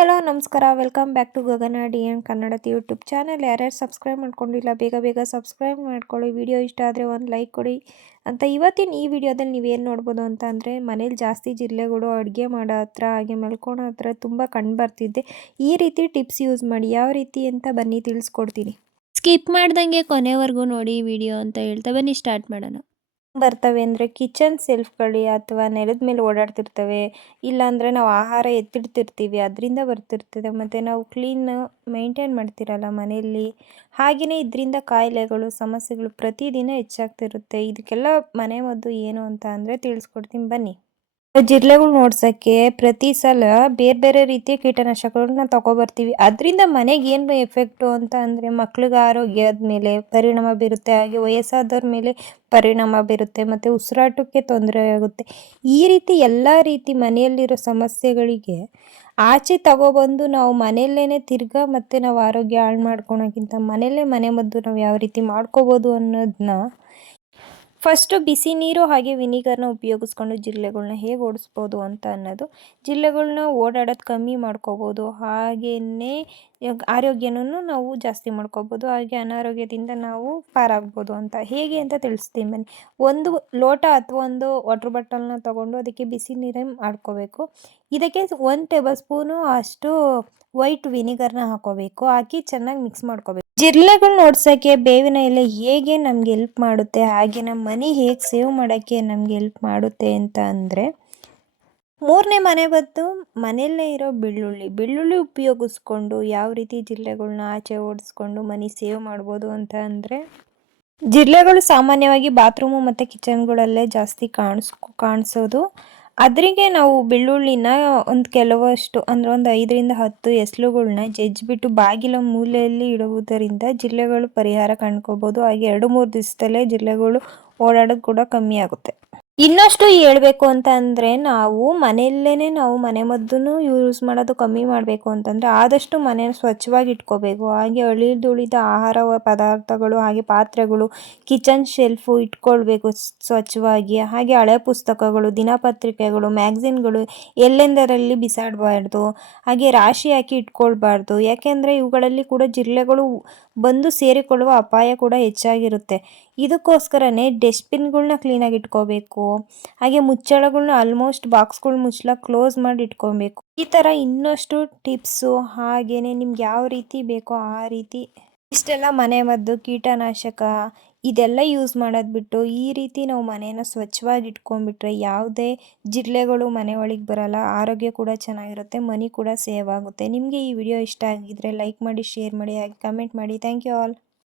Hello, ನಮಸ್ಕಾರ. Welcome back to Gagana D N Kannada YouTube channel. ಯಾರ್ಯಾರು subscribe ಮಾಡ್ಕೊಂಡಿಲ್ಲ, ಬೇಗ ಬೇಗ ಸಬ್ಸ್ಕ್ರೈಬ್ ಮಾಡ್ಕೊಳ್ಳಿ. ವಿಡಿಯೋ ಇಷ್ಟ ಆದರೆ ಒಂದು ಲೈಕ್ ಕೊಡಿ. ಅಂತ ಇವತ್ತಿನ ಈ ವಿಡಿಯೋದಲ್ಲಿ ನೀವೇನು ನೋಡ್ಬೋದು ಅಂತ ಅಂದರೆ, ಮನೇಲಿ ಜಾಸ್ತಿ ಜಿರಳೆಗಳು ಅಡುಗೆ ಮಾಡೋ ಹತ್ರ, ಹಾಗೆ ಮಲ್ಕೊಳೋ ಹತ್ರ ತುಂಬ ಕಂಡು ಬರ್ತಿದ್ದೆ. ಈ ರೀತಿ ಟಿಪ್ಸ್ ಯೂಸ್ ಮಾಡಿ, ಯಾವ ರೀತಿ ಅಂತ ಬನ್ನಿ ತಿಳಿಸ್ಕೊಡ್ತೀನಿ. ಸ್ಕಿಪ್ ಮಾಡ್ದಂಗೆ ಕೊನೆವರೆಗೂ ನೋಡಿ ವಿಡಿಯೋ ಅಂತ ಹೇಳ್ತಾ ಬನ್ನಿ. ಸ್ಟಾರ್ಟ್ ಮಾಡೋಣ. ಬರ್ತವೆ ಅಂದರೆ ಕಿಚನ್ ಸೆಲ್ಫ್ಗಳು ಅಥವಾ ನೆಲದ ಮೇಲೆ ಓಡಾಡ್ತಿರ್ತವೆ. ಇಲ್ಲಾಂದರೆ ನಾವು ಆಹಾರ ಎತ್ತಿಡ್ತಿರ್ತೀವಿ, ಅದರಿಂದ ಬರ್ತಿರ್ತದೆ. ಮತ್ತು ನಾವು ಕ್ಲೀನ್ ಮೇಂಟೈನ್ ಮಾಡ್ತಿರಲ್ಲ ಮನೆಯಲ್ಲಿ. ಹಾಗೆಯೇ ಇದರಿಂದ ಕಾಯಿಲೆಗಳು, ಸಮಸ್ಯೆಗಳು ಪ್ರತಿದಿನ ಹೆಚ್ಚಾಗ್ತಿರುತ್ತೆ. ಇದಕ್ಕೆಲ್ಲ ಮನೆ ಮದ್ದು ಏನು ಅಂತ ಅಂದರೆ ತಿಳಿಸ್ಕೊಡ್ತೀನಿ. ಬನ್ನಿ. ಜಿರಳೆಗಳು ನೋಡ್ಸೋಕ್ಕೆ ಪ್ರತಿ ಸಲ ಬೇರೆ ಬೇರೆ ರೀತಿಯ ಕೀಟನಾಶಕಗಳನ್ನ ತಗೊಬರ್ತೀವಿ. ಅದರಿಂದ ಮನೆಗೆ ಏನು ಎಫೆಕ್ಟು ಅಂತ ಅಂದರೆ ಮಕ್ಳಿಗೆ ಆರೋಗ್ಯದ ಮೇಲೆ ಪರಿಣಾಮ ಬೀರುತ್ತೆ, ಹಾಗೆ ವಯಸ್ಸಾದವ್ರ ಮೇಲೆ ಪರಿಣಾಮ ಬೀರುತ್ತೆ, ಮತ್ತು ಉಸಿರಾಟಕ್ಕೆ ತೊಂದರೆ ಆಗುತ್ತೆ. ಈ ರೀತಿ ಎಲ್ಲ ರೀತಿ ಮನೆಯಲ್ಲಿರೋ ಸಮಸ್ಯೆಗಳಿಗೆ ಆಚೆ ತಗೊಬಂದು ನಾವು ಮನೆಯಲ್ಲೇ ತಿರ್ಗಾ ಮತ್ತೆ ನಾವು ಆರೋಗ್ಯ ಹಾಳು ಮಾಡ್ಕೊಳೋಕ್ಕಿಂತ ಮನೆಯಲ್ಲೇ ಮನೆ ಮದ್ದು ನಾವು ಯಾವ ರೀತಿ ಮಾಡ್ಕೋಬೋದು ಅನ್ನೋದನ್ನ ಫಸ್ಟು ಬಿಸಿ ನೀರು ಹಾಗೆ ವಿನಿಗರ್ನ ಉಪಯೋಗಿಸ್ಕೊಂಡು ಜಿರಳೆಗಳನ್ನ ಹೇಗೆ ಓಡಿಸ್ಬೋದು ಅಂತ ಅನ್ನೋದು ಜಿರಳೆಗಳನ್ನ ಓಡಾಡೋದು ಕಮ್ಮಿ ಮಾಡ್ಕೋಬೋದು ಹಾಗೆಯೇ ಆರೋಗ್ಯನೂ ನಾವು ಜಾಸ್ತಿ ಮಾಡ್ಕೋಬೋದು, ಹಾಗೆ ಅನಾರೋಗ್ಯದಿಂದ ನಾವು ಪಾರಾಗ್ಬೋದು ಅಂತ ಹೇಗೆ ಅಂತ ತಿಳಿಸ್ತೀನಿ ಬನ್ನಿ. ಒಂದು ಲೋಟ ಅಥವಾ ಒಂದು ವಾಟ್ರ್ ಬಾಟಲ್ನ ತೊಗೊಂಡು ಅದಕ್ಕೆ ಬಿಸಿ ನೀರೇ ಮಾಡ್ಕೋಬೇಕು. ಇದಕ್ಕೆ ಒಂದು ಟೇಬಲ್ ಸ್ಪೂನು ಅಷ್ಟು ವೈಟ್ ವಿನಿಗರ್ನ ಹಾಕೋಬೇಕು. ಹಾಕಿ ಚೆನ್ನಾಗಿ ಮಿಕ್ಸ್ ಮಾಡ್ಕೋಬೇಕು. ಜಿರ್ಲೆಗಳನ್ನ ನೋಡ್ಸೋಕ್ಕೆ ಬೇವಿನ ಎಲೆ ಹೇಗೆ ನಮ್ಗೆ ಎಲ್ಪ್ ಮಾಡುತ್ತೆ ಹಾಗೆ ನಮ್ಮ ಮನಿ ಹೇಗೆ ಸೇವ್ ಮಾಡೋಕ್ಕೆ ನಮ್ಗೆ ಎಲ್ಪ್ ಮಾಡುತ್ತೆ ಅಂತ ಅಂದರೆ, ಮೂರನೇ ಮನೆ ಬಂದು ಮನೆಯಲ್ಲೇ ಇರೋ ಬೆಳ್ಳುಳ್ಳಿ ಬೆಳ್ಳುಳ್ಳಿ ಉಪಯೋಗಿಸ್ಕೊಂಡು ಯಾವ ರೀತಿ ಜಿಲ್ಲೆಗಳನ್ನ ಆಚೆ ಓಡಿಸ್ಕೊಂಡು ಮನಿ ಸೇವ್ ಮಾಡ್ಬೋದು ಅಂತ ಅಂದರೆ ಜಿರಳೆಗಳು ಸಾಮಾನ್ಯವಾಗಿ ಬಾತ್ರೂಮು ಮತ್ತು ಕಿಚನ್ಗಳಲ್ಲೇ ಜಾಸ್ತಿ ಕಾಣಿಸ್ ಕಾಣಿಸೋದು. ಅದರಿಗೆ ನಾವು ಬೆಳ್ಳುಳ್ಳಿನ ಒಂದು ಕೆಲವಷ್ಟು, ಅಂದರೆ ಒಂದು ಐದರಿಂದ ಹತ್ತು ಎಸ್ಲುಗಳನ್ನ ಜಜ್ಜಿಬಿಟ್ಟು ಬಾಗಿಲ ಮೂಲೆಯಲ್ಲಿ ಇಡುವುದರಿಂದ ಜಿಲ್ಲೆಗಳು ಪರಿಹಾರ ಕಂಡ್ಕೋಬೋದು. ಹಾಗೆ ಎರಡು ಮೂರು ದಿವಸದಲ್ಲೇ ಜಿಲ್ಲೆಗಳು ಓಡಾಡೋದು ಕೂಡ ಕಮ್ಮಿ ಆಗುತ್ತೆ. ಇನ್ನಷ್ಟು ಹೇಳಬೇಕು ಅಂತ ಅಂದರೆ ನಾವು ಮನೆಯಲ್ಲೇ ನಾವು ಮನೆ ಮದ್ದನ್ನು ಯೂಸ್ ಮಾಡೋದು ಕಮ್ಮಿ ಮಾಡಬೇಕು ಅಂತಂದರೆ ಆದಷ್ಟು ಮನೆ ಸ್ವಚ್ಛವಾಗಿ ಇಟ್ಕೋಬೇಕು. ಹಾಗೆ ಅಳಿದುಳಿದ ಆಹಾರ ಪದಾರ್ಥಗಳು, ಹಾಗೆ ಪಾತ್ರೆಗಳು ಕಿಚನ್ ಶೆಲ್ಫು ಇಟ್ಕೊಳ್ಬೇಕು ಸ್ವಚ್ಛವಾಗಿ. ಹಾಗೆ ಹಳೆ ಪುಸ್ತಕಗಳು, ದಿನಪತ್ರಿಕೆಗಳು ಮ್ಯಾಗ್ಝಿನ್ಗಳು ಎಲ್ಲೆಂದರಲ್ಲಿ ಬಿಸಾಡಬಾರ್ದು. ಹಾಗೆ ರಾಶಿ ಹಾಕಿ ಇಟ್ಕೊಳ್ಬಾರ್ದು. ಯಾಕೆಂದರೆ ಇವುಗಳಲ್ಲಿ ಕೂಡ ಜಿರಳೆಗಳು ಬಂದು ಸೇರಿಕೊಳ್ಳುವ ಅಪಾಯ ಕೂಡ ಹೆಚ್ಚಾಗಿರುತ್ತೆ. ಇದಕ್ಕೋಸ್ಕರನೇ ಡಸ್ಟ್ಬಿನ್ಗಳನ್ನ ಕ್ಲೀನಾಗಿ ಇಟ್ಕೋಬೇಕು. ಹಾಗೆ ಮುಚ್ಚಳಗಳ್ನ ಆಲ್ಮೋಸ್ಟ್ ಬಾಕ್ಸ್ಗಳು ಮುಚ್ಚಳ ಕ್ಲೋಸ್ ಮಾಡಿ ಇಟ್ಕೊಬೇಕು ಈ ಥರ ಇನ್ನಷ್ಟು ಟಿಪ್ಸು ಹಾಗೆಯೇ ನಿಮ್ಗೆ ಯಾವ ರೀತಿ ಬೇಕೋ ಆ ರೀತಿ ಇಷ್ಟೆಲ್ಲ ಮನೆ ಮದ್ದು ಕೀಟನಾಶಕ ಇದೆಲ್ಲ ಯೂಸ್ ಮಾಡೋದು ಬಿಟ್ಟು ಈ ರೀತಿ ನಾವು ಮನೇನ ಸ್ವಚ್ಛವಾಗಿ ಇಟ್ಕೊಂಡ್ಬಿಟ್ರೆ ಯಾವುದೇ ಜಿರಳೆಗಳು ಮನೆ ಒಳಗೆ ಬರಲ್ಲ, ಆರೋಗ್ಯ ಕೂಡ ಚೆನ್ನಾಗಿರುತ್ತೆ, ಮನಿ ಕೂಡ ಸೇವ್ ಆಗುತ್ತೆ. ನಿಮಗೆ ಈ ವಿಡಿಯೋ ಇಷ್ಟ ಆಗಿದ್ರೆ ಲೈಕ್ ಮಾಡಿ ಶೇರ್ ಮಾಡಿ, ಹಾಗೆ ಕಮೆಂಟ್ ಮಾಡಿ. Thank you all